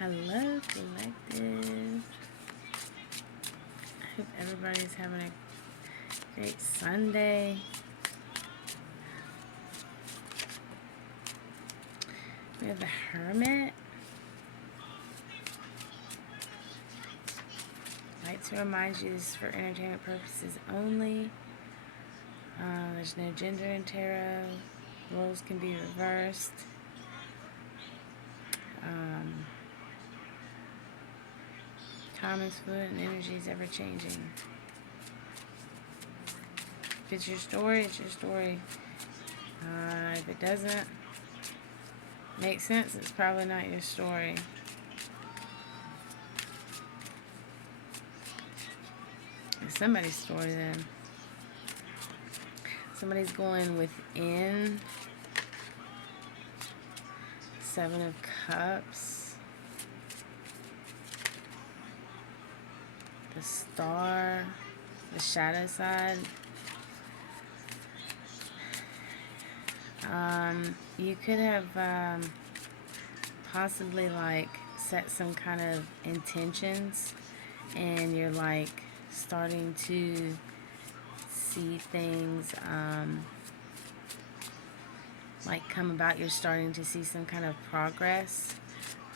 Hello, collective. I hope everybody's having a great Sunday. We have the Hermit. I'd like to remind you this is for entertainment purposes only. There's no gender in tarot. Roles can be reversed. Time is fluid and energy is ever changing. If it's your story, it's your story. If it doesn't make sense, it's probably not your story. It's somebody's story then. Somebody's going within. Seven of Cups. The Star. The shadow side. You could have possibly set some kind of intentions, and you're starting to see things come about. You're starting to see some kind of progress.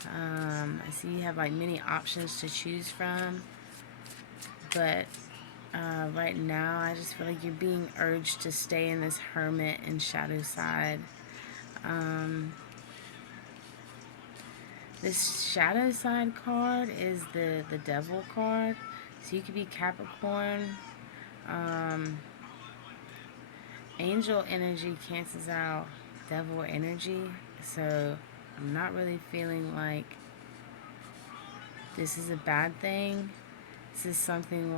I see you have many options to choose from, but right now I just feel like you're being urged to stay in this Hermit and shadow side. This shadow side card is the Devil card, so you could be Capricorn. Angel energy cancels out devil energy, so I'm not really feeling like this is a bad thing. This is something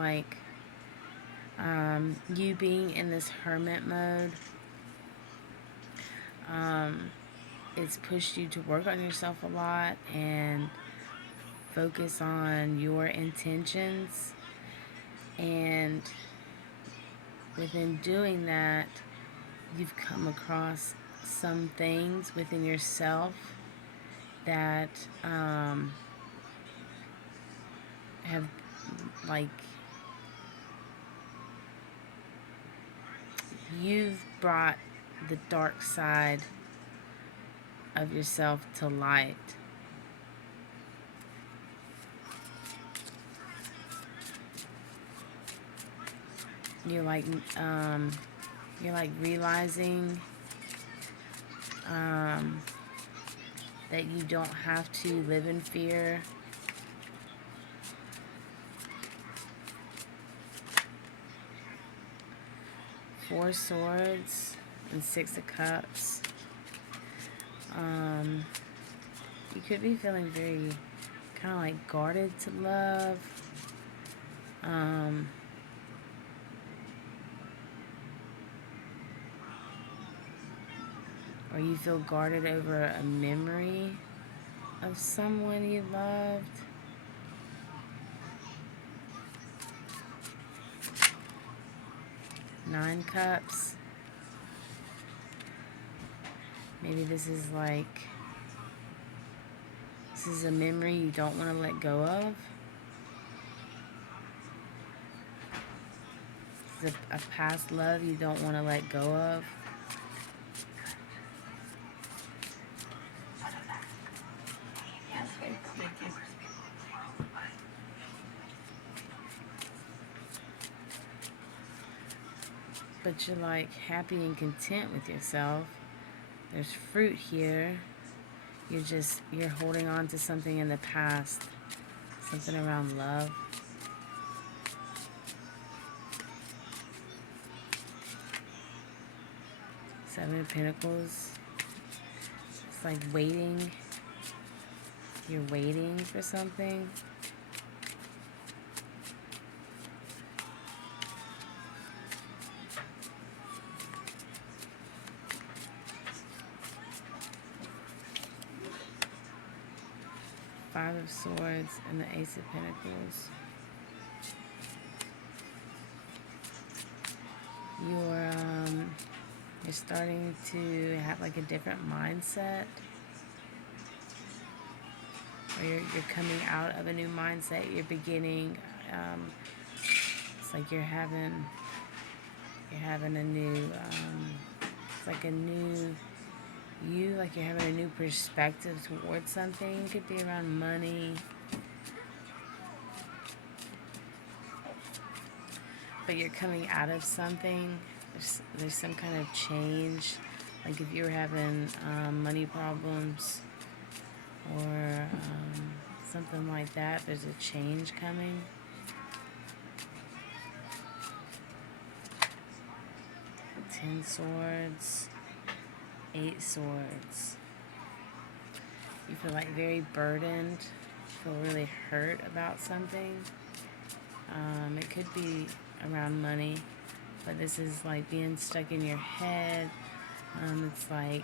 you being in this hermit mode. It's pushed you to work on yourself a lot and focus on your intentions, and within doing that, you've come across some things within yourself that have you've brought the dark side of yourself to light. You're realizing that you don't have to live in fear. Four Swords and Six of Cups. You could be feeling very kind of guarded to love. Or you feel guarded over a memory of someone you loved. Nine Cups. Maybe this is a memory you don't want to let go of. This is a past love you don't want to let go of. But you're happy and content with yourself. There's fruit here. You're holding on to something in the past. Something around love. Seven of Pentacles. It's waiting. You're waiting for something. Five of Swords and the Ace of Pentacles. You're starting to have a different mindset. or you're coming out of a new mindset. You're beginning. It's like you're having a new. It's like a new you. Like you're having a new perspective towards something. It could be around money, but you're coming out of something. There's some kind of change. Like if you're having money problems or something like that, there's a change coming. Ten swords, eight swords. You feel like very burdened. You feel really hurt about something. It could be around money, but this is like being stuck in your head. It's like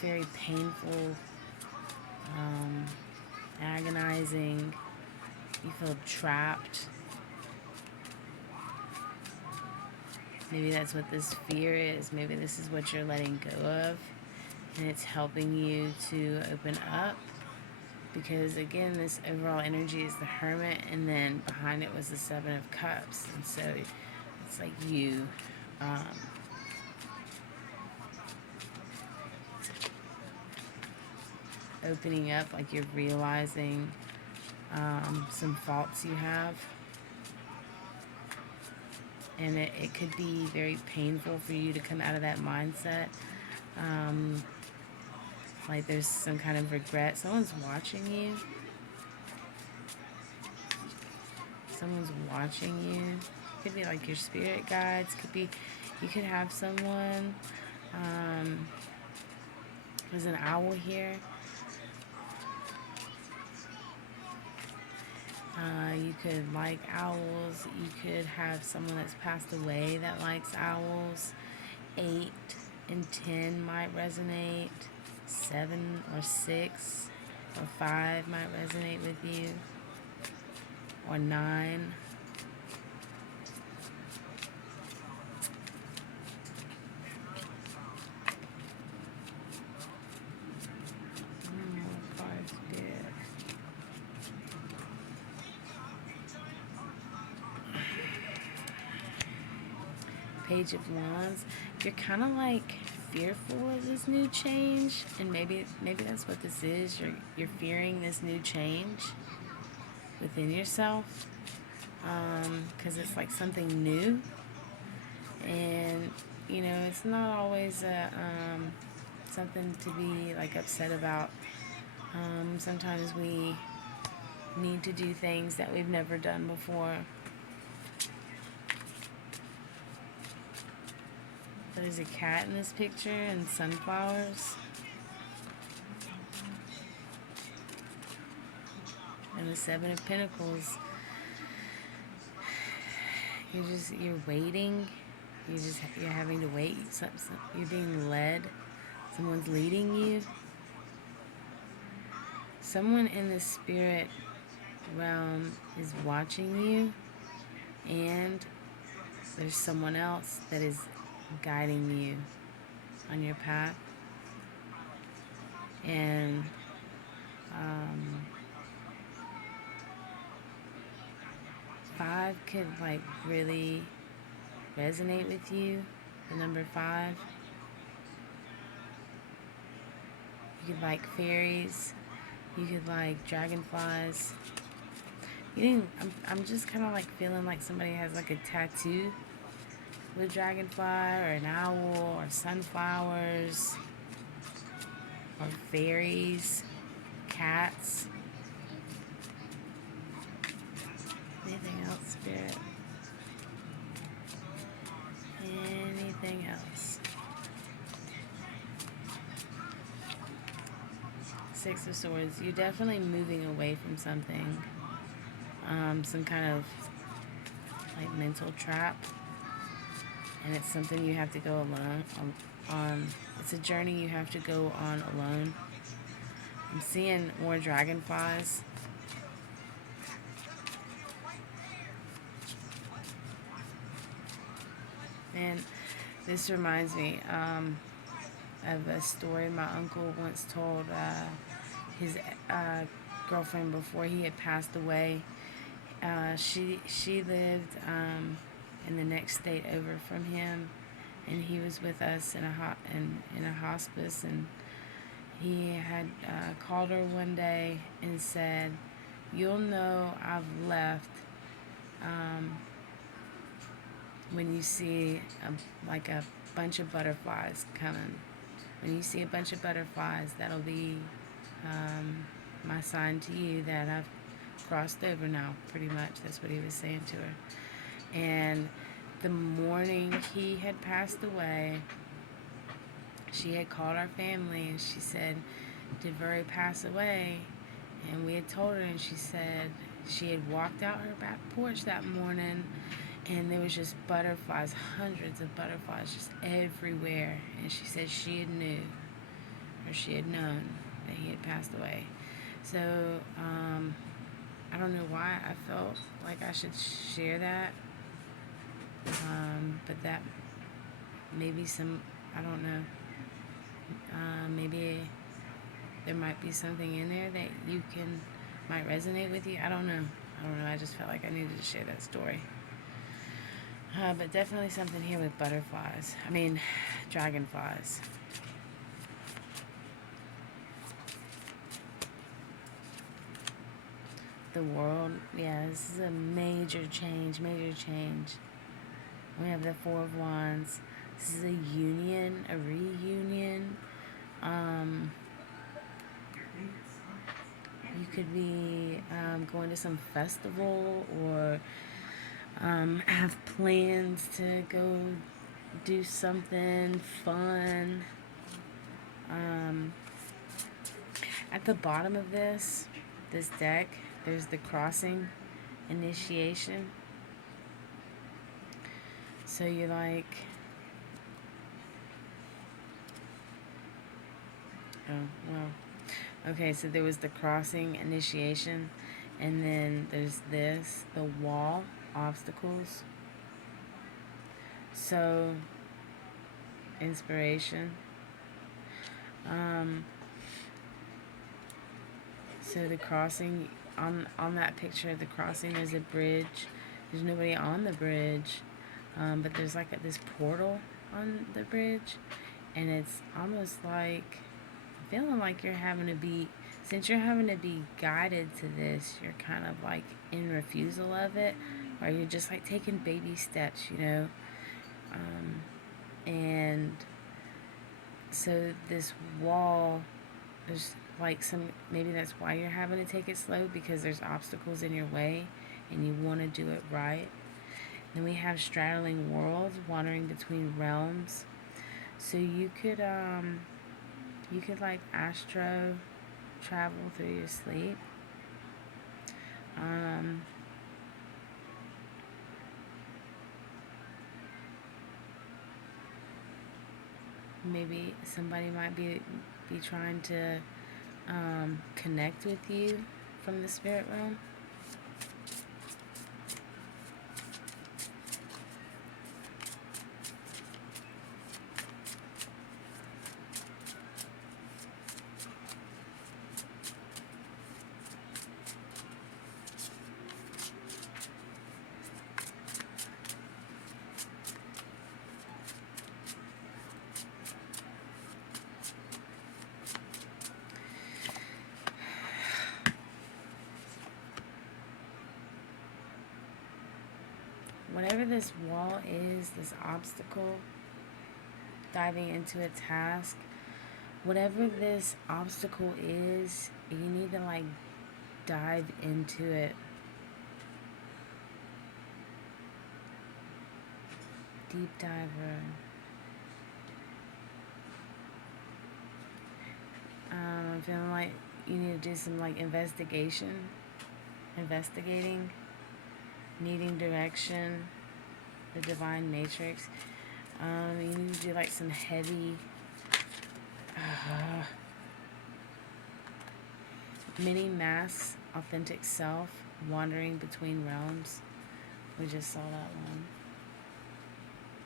very painful, agonizing. You feel trapped. Maybe that's what this fear is. Maybe this is what you're letting go of, and it's helping you to open up. Because again, this overall energy is the Hermit, and then behind it was the Seven of Cups. And so it's like you opening up, like you're realizing some faults you have. And it could be very painful for you to come out of that mindset. Like there's some kind of regret. Someone's watching you. Someone's watching you. Could be like your spirit guides. Could be, you could have someone. There's an owl here. You could like owls. You could have someone that's passed away that likes owls. 8 and 10 might resonate. 7 or 6 or 5 might resonate with you. Or 9. Page of Wands. You're kind of like fearful of this new change, and maybe that's what this is. You're fearing this new change within yourself, because it's like something new, and it's not always something to be like upset about. Sometimes we need to do things that we've never done before. There's a cat in this picture and sunflowers. And the Seven of Pentacles. You're waiting. You're having to wait. You're being led. Someone's leading you. Someone in the spirit realm is watching you, and there's someone else that is guiding you on your path. And 5 could like really resonate with you. The number 5. You could like fairies. You could like dragonflies. I'm just kind of like feeling like somebody has like a tattoo with dragonfly or an owl or sunflowers or fairies, cats. Anything else, Spirit? Anything else? 6 of Swords. You're definitely moving away from something. Some kind of like mental trap. And it's something you have to go alone on. It's a journey you have to go on alone. I'm seeing more dragonflies. And this reminds me of a story my uncle once told. His girlfriend before he had passed away. She lived in the next state over from him, and he was with us in a hospice. And he had called her one day and said, "You'll know I've left um, when you see a bunch of butterflies coming. When you see a bunch of butterflies, that'll be my sign to you that I've crossed over now." Pretty much, that's what he was saying to her. And the morning he had passed away, she had called our family and she said, "Did Veri pass away?" And we had told her, and she said she had walked out her back porch that morning, and there was just butterflies, hundreds of butterflies just everywhere. And she said she had known that he had passed away. So I don't know why I felt like I should share that, but that maybe I don't know, maybe there might be something in there that might resonate with you. I don't know. I just felt like I needed to share that story. But definitely something here with butterflies. I mean, dragonflies. The world, yeah, this is a major change. We have the Four of Wands. This is a union, a reunion. You could be going to some festival, or have plans to go do something fun. At the bottom of this deck, there's the crossing initiation. So you're like, oh, well, okay, so there was the crossing initiation, and then there's the wall, obstacles. So, inspiration. So the crossing, on that picture of the crossing, there's a bridge. There's nobody on the bridge, but there's like this portal on the bridge, and it's almost like feeling like since you're having to be guided to this, you're kind of like in refusal of it, or you're just like taking baby steps, and so this wall, there's like maybe that's why you're having to take it slow, because there's obstacles in your way and you want to do it right. Then we have straddling worlds, wandering between realms. So you could like astro travel through your sleep. Maybe somebody might be trying to connect with you from the spirit realm. Whatever this wall is, this obstacle, diving into a task, whatever this obstacle is, you need to like dive into it. Deep diver. I'm feeling like you need to do some like investigating, needing direction, the divine matrix. You need to do like some heavy mini mass, authentic self, wandering between realms. We just saw that one.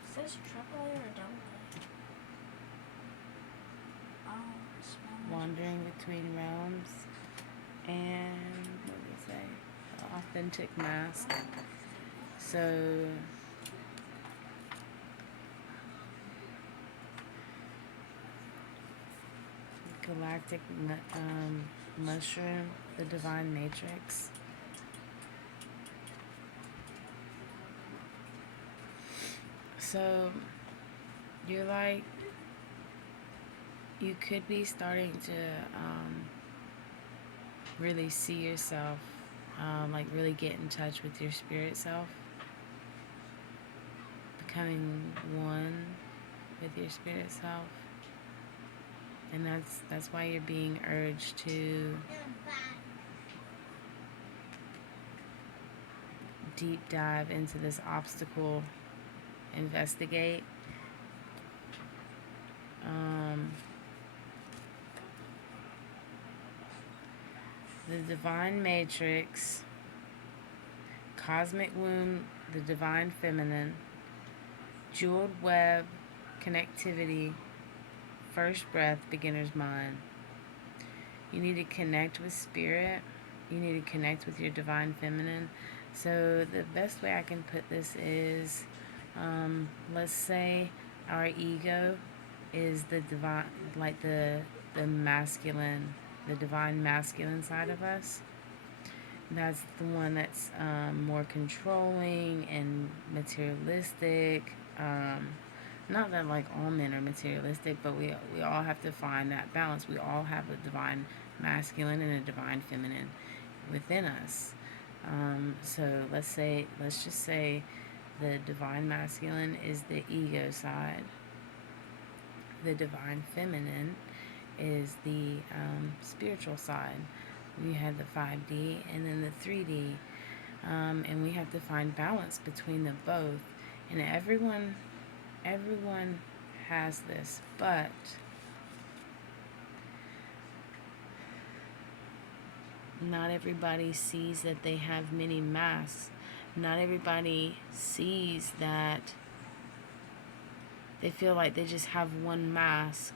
Is this triple A or double A? Wandering between realms. and what did it say? The authentic mask. So galactic mushroom, the divine matrix. So you're like, you could be starting to really see yourself, like really get in touch with your spirit self, becoming one with your spirit self. And that's why you're being urged to deep dive into this obstacle, investigate. The divine matrix, cosmic womb, the divine feminine, jeweled web, connectivity, first breath, beginner's mind. You need to connect with spirit. You need to connect with your divine feminine. So the best way I can put this is, let's say our ego is the divine, like the masculine, the divine masculine side of us. That's the one that's more controlling and materialistic. Not that like all men are materialistic, but we all have to find that balance. We all have a divine masculine and a divine feminine within us. So let's just say the divine masculine is the ego side. The divine feminine is the spiritual side. We have the 5D and then the 3D, and we have to find balance between the both. And everyone has this, but not everybody sees that they have many masks. Not everybody sees that they feel like they just have one mask,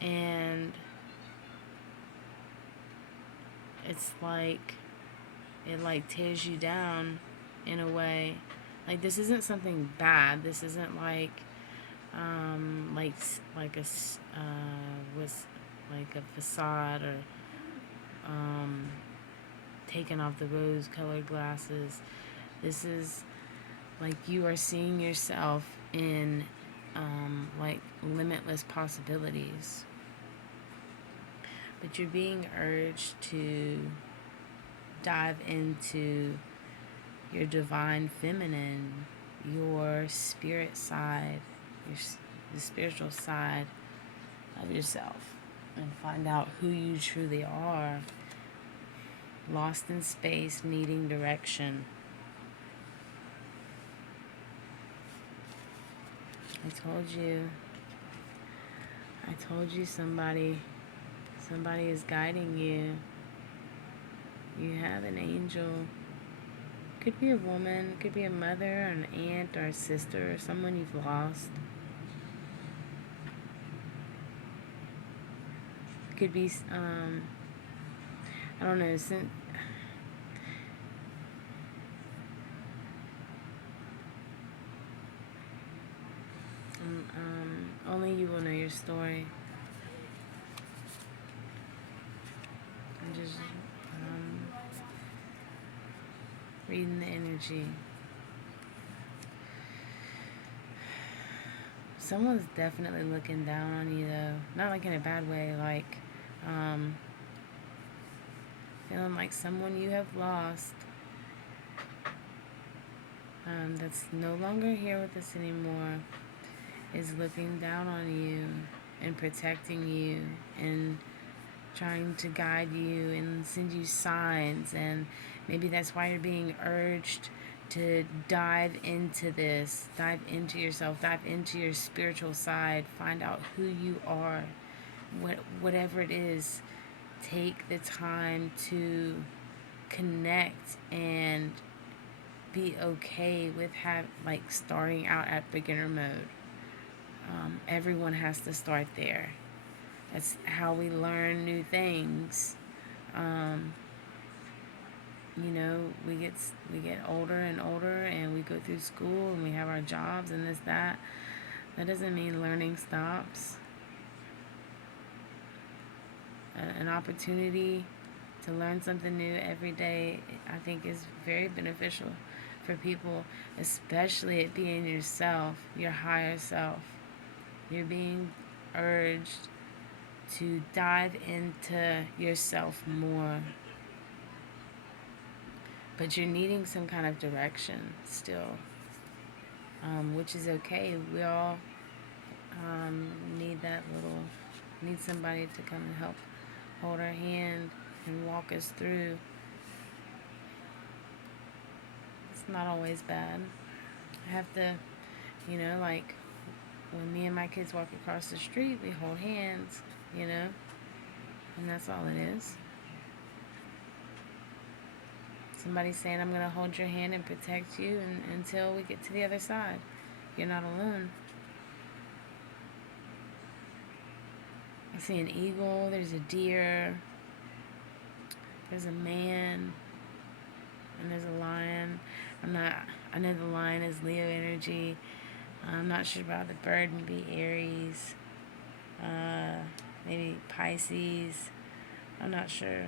and it's like it like tears you down in a way. Like, this isn't something bad. This isn't like like a was like a facade, or taking off the rose-colored glasses. This is like you are seeing yourself in like limitless possibilities, but you're being urged to dive into your divine feminine, your spirit side, the spiritual side of yourself, and find out who you truly are. Lost in space, needing direction. I told you somebody is guiding you. You have an angel. Could be a woman, could be a mother, or an aunt, or a sister, or someone you've lost. Could be, I don't know, only you will know your story. I'm just reading the energy. Someone's definitely looking down on you, though. Not like in a bad way, like feeling like someone you have lost, that's no longer here with us anymore, is looking down on you and protecting you and trying to guide you and send you signs. And maybe that's why you're being urged to dive into this, dive into yourself, dive into your spiritual side, find out who you are, whatever it is. Take the time to connect and be okay with like starting out at beginner mode. Everyone has to start there. That's how we learn new things. Um, we get older and older, and we go through school, and we have our jobs and this that. That doesn't mean learning stops. An opportunity to learn something new every day, I think, is very beneficial for people, especially it being yourself, your higher self. You're being urged to dive into yourself more, but you're needing some kind of direction still, which is okay. We all need need somebody to come and help hold our hand and walk us through. It's not always bad. I have to, like when me and my kids walk across the street, we hold hands, and that's all it is. Somebody's saying, I'm going to hold your hand and protect you until we get to the other side. You're not alone. I see an eagle, there's a deer, there's a man, and there's a lion. I know the lion is Leo energy. I'm not sure about the bird, maybe Aries, maybe Pisces. I'm not sure.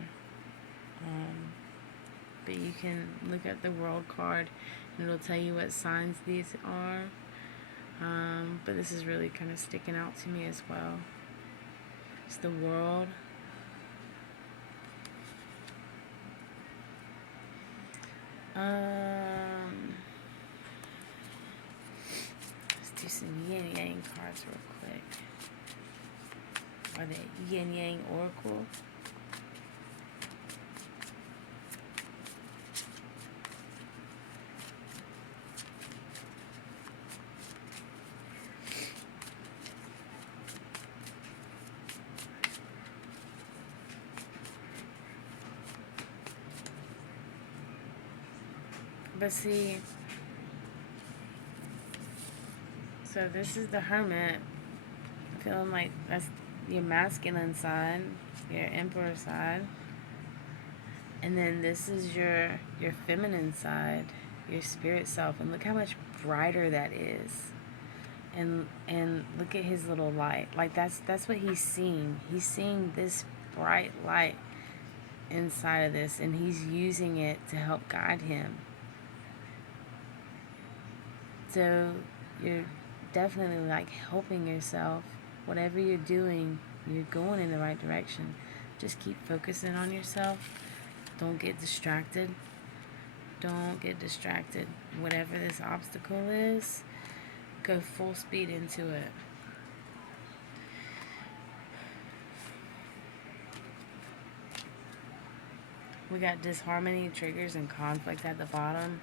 But you can look at the world card and it'll tell you what signs these are. But this is really kind of sticking out to me as well. It's the world. Let's do some yin yang cards real quick. Are they yin yang oracle? But see, so this is the Hermit. I'm feeling like that's your masculine side, your Emperor side. And then this is your feminine side, your spirit self. And look how much brighter that is. And look at his little light. Like that's what he's seeing. He's seeing this bright light inside of this, and he's using it to help guide him. So you're definitely like helping yourself. Whatever you're doing, you're going in the right direction. Just keep focusing on yourself. Don't get distracted. Don't get distracted. Whatever this obstacle is, go full speed into it. We got disharmony, triggers, and conflict at the bottom.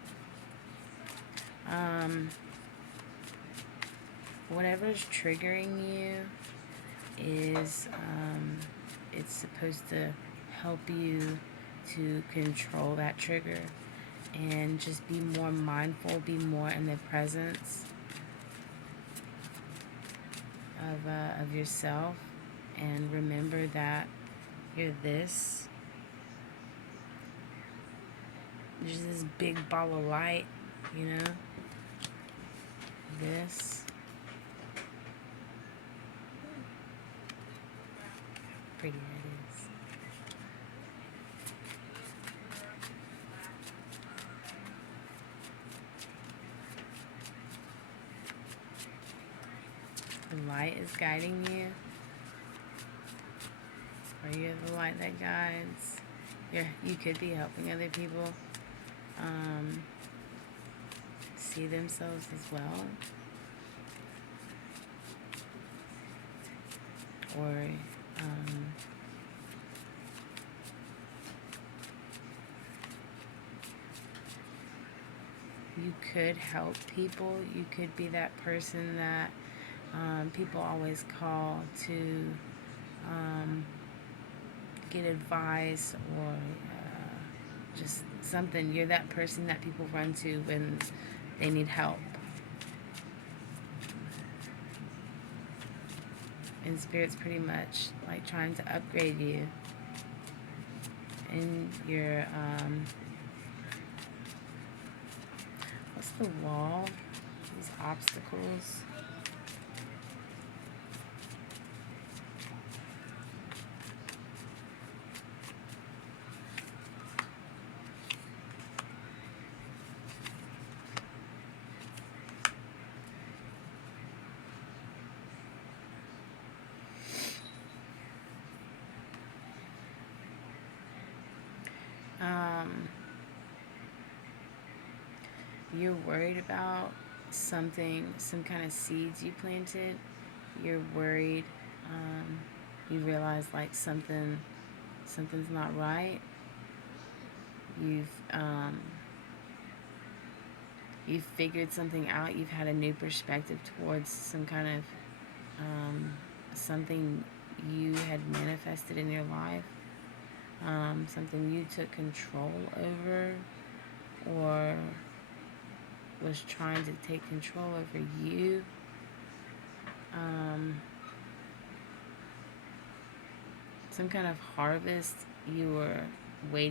Whatever's triggering you is it's supposed to help you to control that trigger and just be more mindful, be more in the presence of yourself, and remember that you're this. There's this big ball of light, this. Pretty that is. The light is guiding you. Or you're the light that guides. You could be helping other people see themselves as well. Or you could help people. You could be that person that people always call to get advice or just something. You're that person that people run to when they need help. And Spirit's pretty much like trying to upgrade you. in your, what's the wall? These obstacles. Um, you're worried about something, some kind of seeds you planted. You're worried. You realize like something's not right. You've you've figured something out. You've had a new perspective towards some kind of something you had manifested in your life. Something you took control over, or was trying to take control over you. Some kind of harvest you were waiting